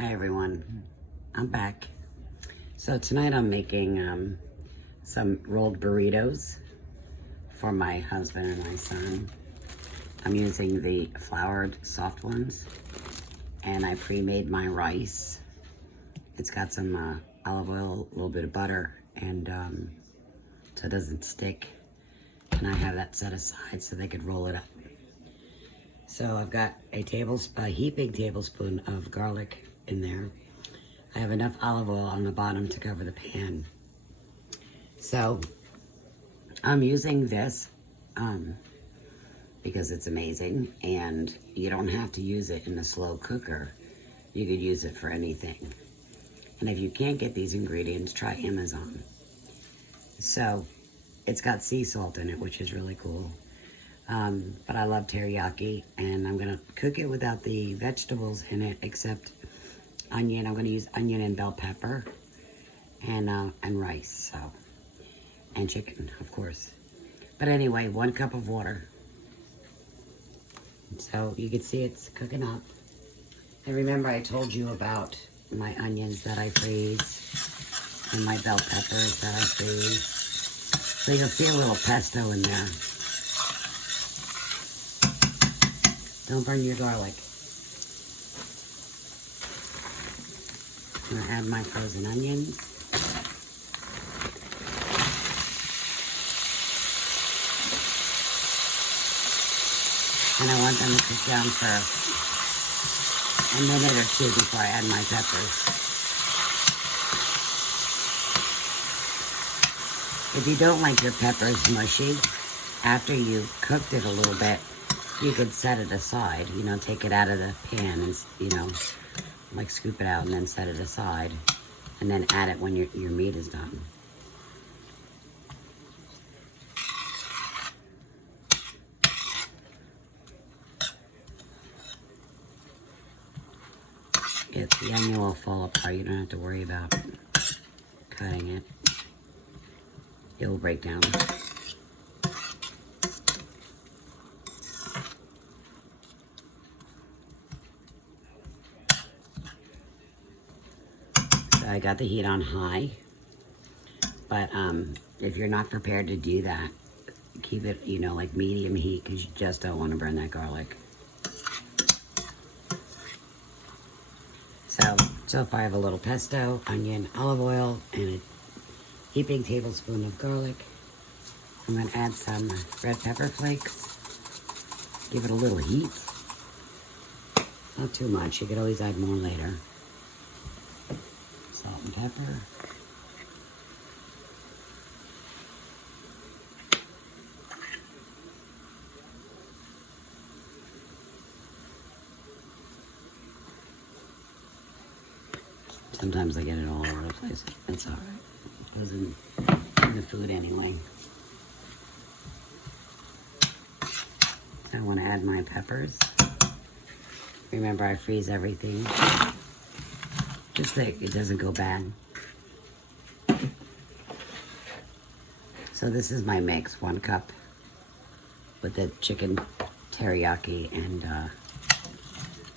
Hi everyone, I'm back. So tonight I'm making some rolled burritos for my husband and my son. I'm using the floured soft ones, and I pre-made my rice. It's got some olive oil, a little bit of butter, and so it doesn't stick. And I have that set aside so they could roll it up. So I've got a heaping tablespoon of garlic in there. I have enough olive oil on the bottom to cover the pan. So I'm using this because it's amazing, and you don't have to use it in a slow cooker. You could use it for anything. And if you can't get these ingredients, try Amazon. So it's got sea salt in it, which is really cool. But I love teriyaki, and I'm gonna cook it without the vegetables in it, except onion. I'm gonna use onion and bell pepper, and rice, and chicken, of course. But anyway, 1 cup of water. So you can see it's cooking up. And remember, I told you about my onions that I freeze and my bell peppers that I freeze. So you'll see a little pesto in there. Don't burn your garlic. I'm gonna add my frozen onions. And I want them to cook down for a minute or two before I add my peppers. If you don't like your peppers mushy, after you've cooked it a little bit, you could set it aside, take it out of the pan and, like scoop it out and then set it aside, and then add it when your meat is done. The onion will fall apart. You don't have to worry about cutting it. It will break down. So I got the heat on high, but if you're not prepared to do that, keep it, like medium heat, because you just don't want to burn that garlic. So far I have a little pesto, onion, olive oil, and a heaping tablespoon of garlic. I'm going to add some red pepper flakes. Give it a little heat. Not too much. You could always add more later. Salt and pepper. Sometimes I get it all over the place. It's all right. It goes in the food anyway. I want to add my peppers. Remember, I freeze everything, just so it doesn't go bad. So this is my mix: 1 cup with the chicken teriyaki, and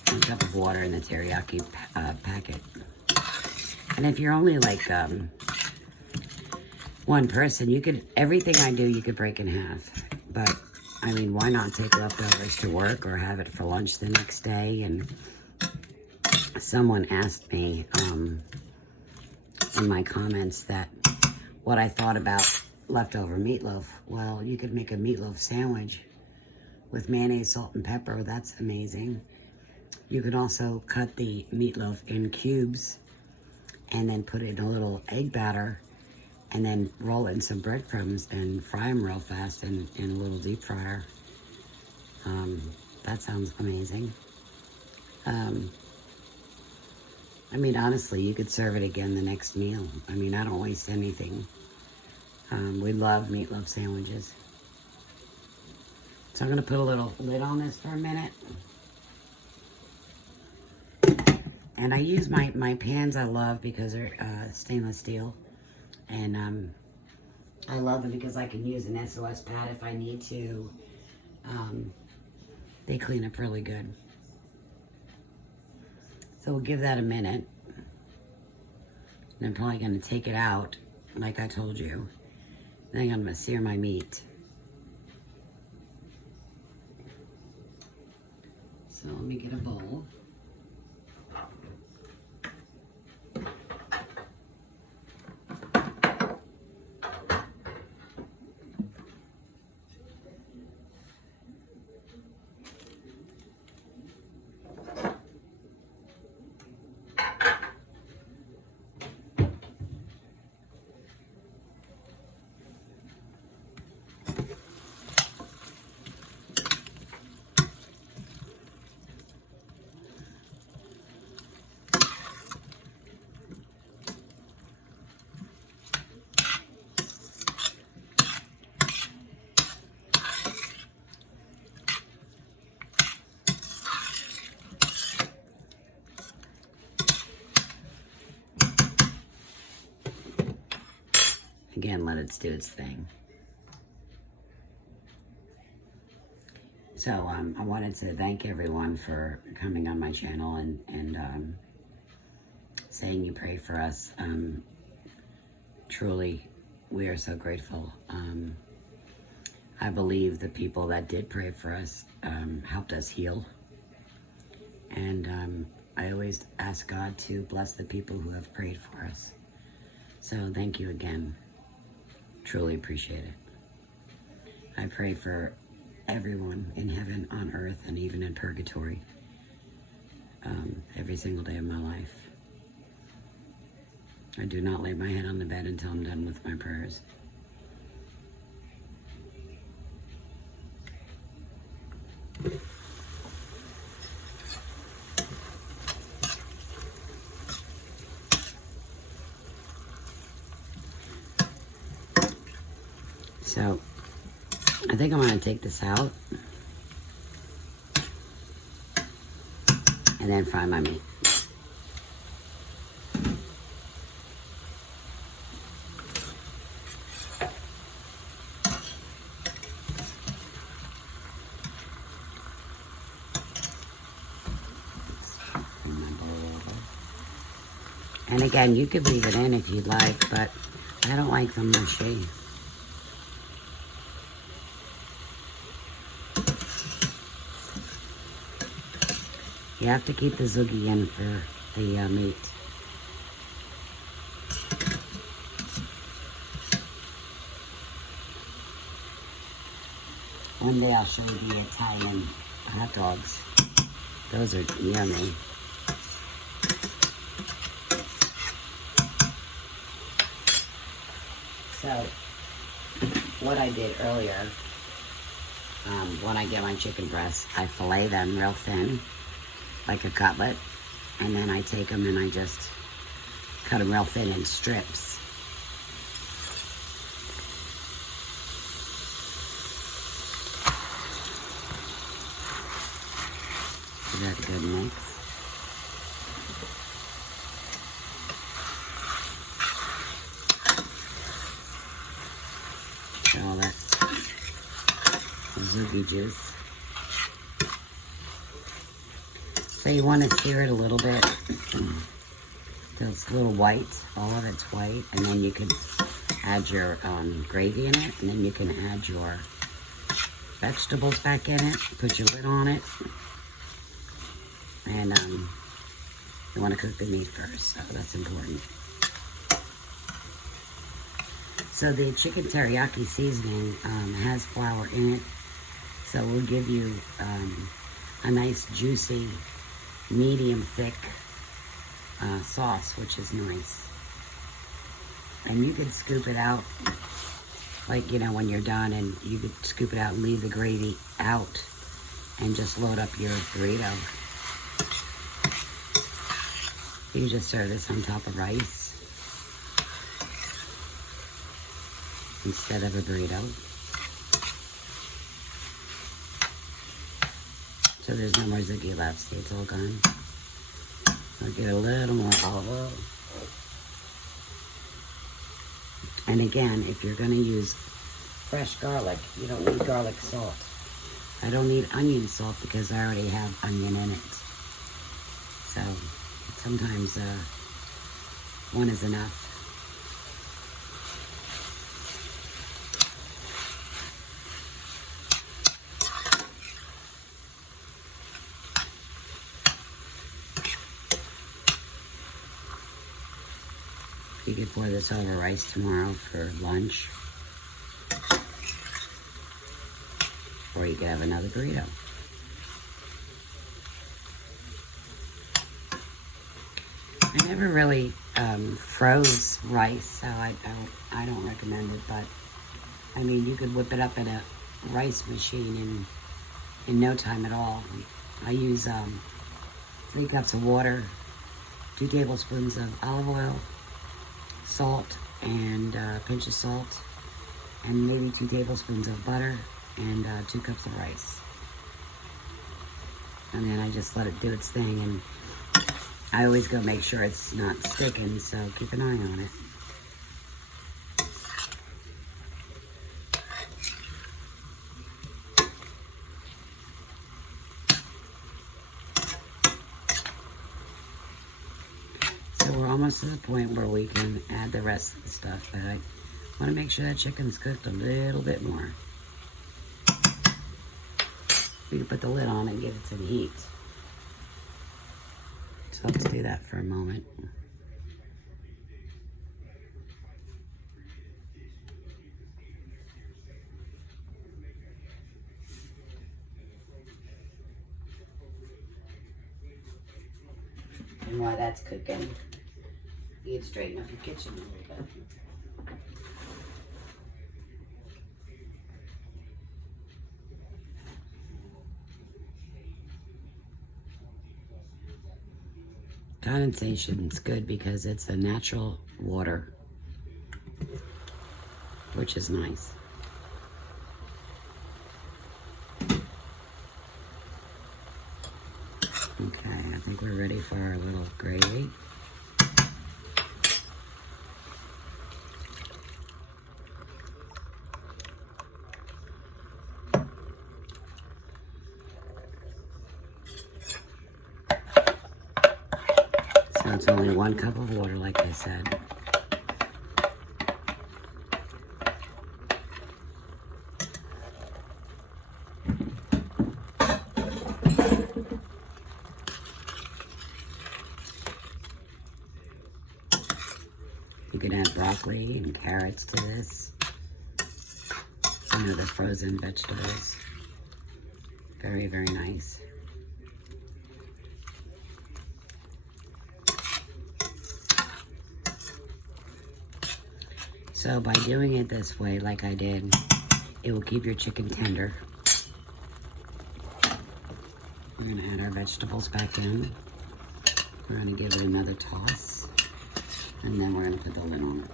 1 cup of water in the teriyaki packet. And if you're only like 1 person, everything I do, you could break in half. But I mean, why not take leftovers to work or have it for lunch the next day? And someone asked me in my comments what I thought about leftover meatloaf. Well, you could make a meatloaf sandwich with mayonnaise, salt, and pepper. That's amazing. You could also cut the meatloaf in cubes and then put it in a little egg batter, and then roll it in some breadcrumbs and fry them real fast in a little deep fryer. That sounds amazing. I mean, honestly, you could serve it again the next meal. I mean, I don't waste anything. We love meatloaf sandwiches. So I'm gonna put a little lid on this for a minute. And I use my pans I love because they're stainless steel. And I love them because I can use an SOS pad if I need to. They clean up really good. So we'll give that a minute. And I'm probably gonna take it out, like I told you. Then I'm gonna sear my meat. So let me get a bowl. Again, let it do its thing. So I wanted to thank everyone for coming on my channel and saying you pray for us. Truly, we are so grateful. I believe the people that did pray for us helped us heal. And I always ask God to bless the people who have prayed for us. So thank you again. Truly appreciate it. I pray for everyone in heaven, on earth, and even in purgatory every single day of my life. I do not lay my head on the bed until I'm done with my prayers. So, I think I'm going to take this out and then fry my meat. And again, you could leave it in if you'd like, but I don't like the mushy. You have to keep the zougi in for the meat. One day I'll show you the Italian hot dogs. Those are yummy. So, what I did earlier, when I get my chicken breasts, I fillet them real thin, like a cutlet, and then I take them and I just cut them real thin in strips. Is that a good mix? Get all that zougi juice. So you want to sear it a little bit till it's a little white. All of it's white. And then you can add your gravy in it. And then you can add your vegetables back in it. Put your lid on it. And you want to cook the meat first. So that's important. So the chicken teriyaki seasoning has flour in it. So we'll give you a nice juicy medium thick sauce, which is nice. And you could scoop it out, like, you know, when you're done, and you could scoop it out and leave the gravy out and just load up your burrito. You can just serve this on top of rice instead of a burrito. So there's no more zougi left. See, it's all gone. I'll get a little more olive oil. And again, if you're going to use fresh garlic, you don't need garlic salt. I don't need onion salt because I already have onion in it. So Sometimes one is enough. You could pour this over rice tomorrow for lunch. Or you could have another burrito. I never really froze rice, so I don't recommend it, but I mean, you could whip it up in a rice machine in no time at all. I use 3 cups of water, 2 tablespoons of olive oil, salt, and a pinch of salt, and maybe 2 tablespoons of butter, and 2 cups of rice. And then I just let it do its thing, and I always go make sure it's not sticking, so keep an eye on it. So we're almost to the point where we can add the rest of the stuff, but I want to make sure that chicken's cooked a little bit more. We can put the lid on and give it some heat. So let's do that for a moment. And while that's cooking, you can straighten up your kitchen a little bit. Condensation is good because it's a natural water, which is nice. Okay, I think we're ready for our little gravy. So it's only 1 cup of water, like I said. You can add broccoli and carrots to this. Some of the frozen vegetables. Very, very nice. So by doing it this way, like I did, it will keep your chicken tender. We're gonna add our vegetables back in. We're gonna give it another toss, and then we're gonna put the lid on it.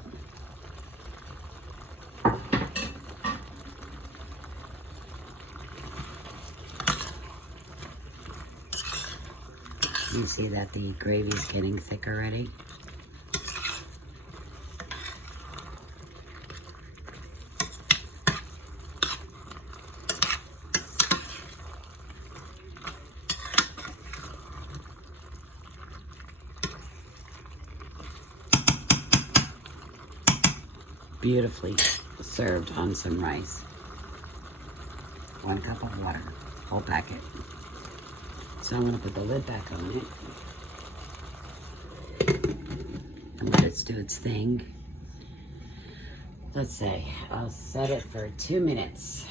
You see that the gravy's getting thick already? Beautifully served on some rice. 1 cup of water, whole packet. So I'm gonna put the lid back on it and let it do its thing. Let's say I'll set it for 2 minutes.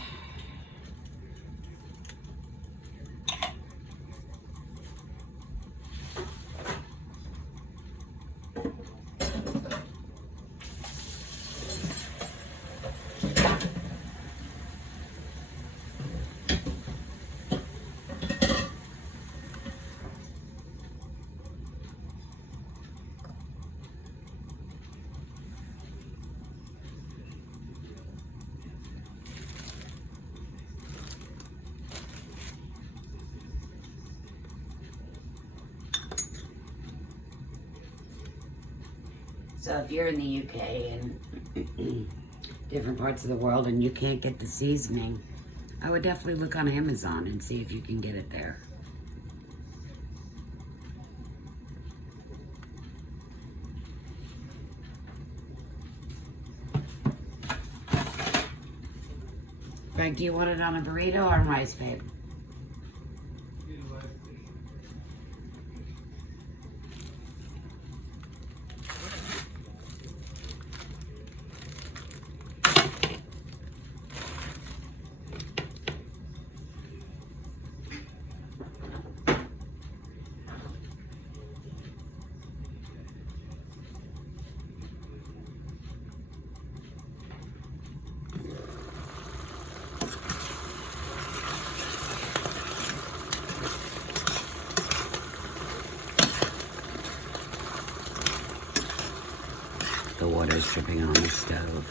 So if you're in the UK and different parts of the world and you can't get the seasoning, I would definitely look on Amazon and see if you can get it there. Frank, do you want it on a burrito or on rice, babe? The water's dripping on the stove.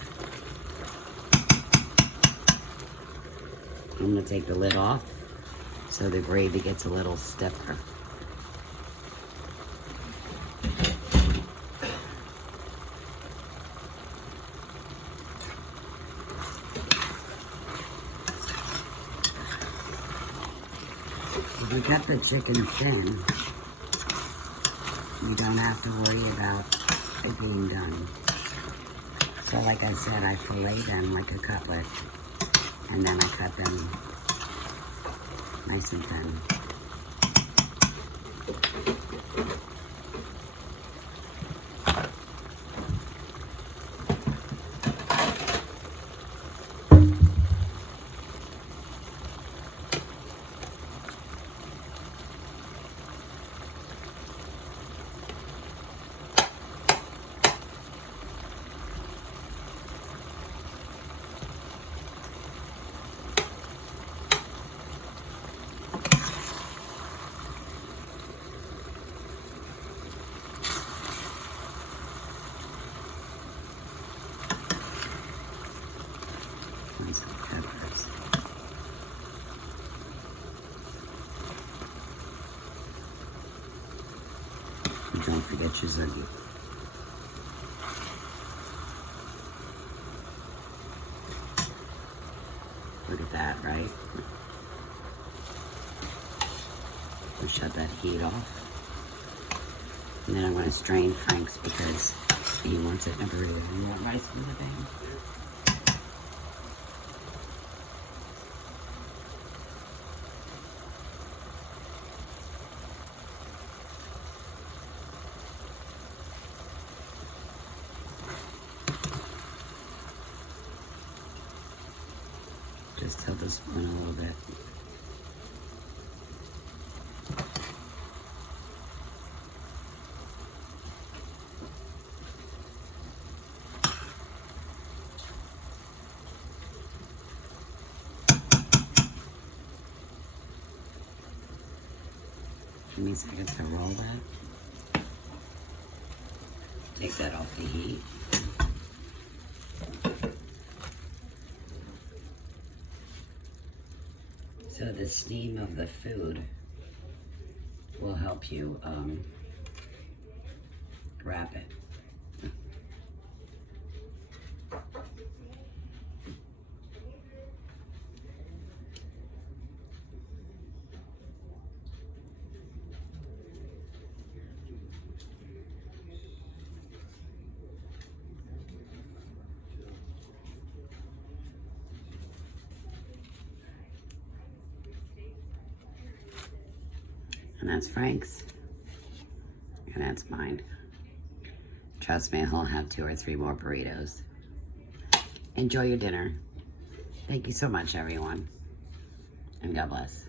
I'm gonna take the lid off so the gravy gets a little stiffer. If you got the chicken thin, you don't have to worry about it being done. So like I said, I fillet them like a cutlet, and then I cut them nice and thin. And some peppers. And don't forget your ziti. Look at that, right? We'll shut that heat off. And then I'm going to strain Frank's because he wants it in a burrito. You want rice from the thing? Just tilt the spoon a little bit. Give me a second to roll that. Take that off the heat. So the steam of the food will help you wrap it. And that's Frank's, and that's mine. Trust me, he'll have 2 or 3 more burritos. Enjoy your dinner. Thank you so much, everyone, and God bless.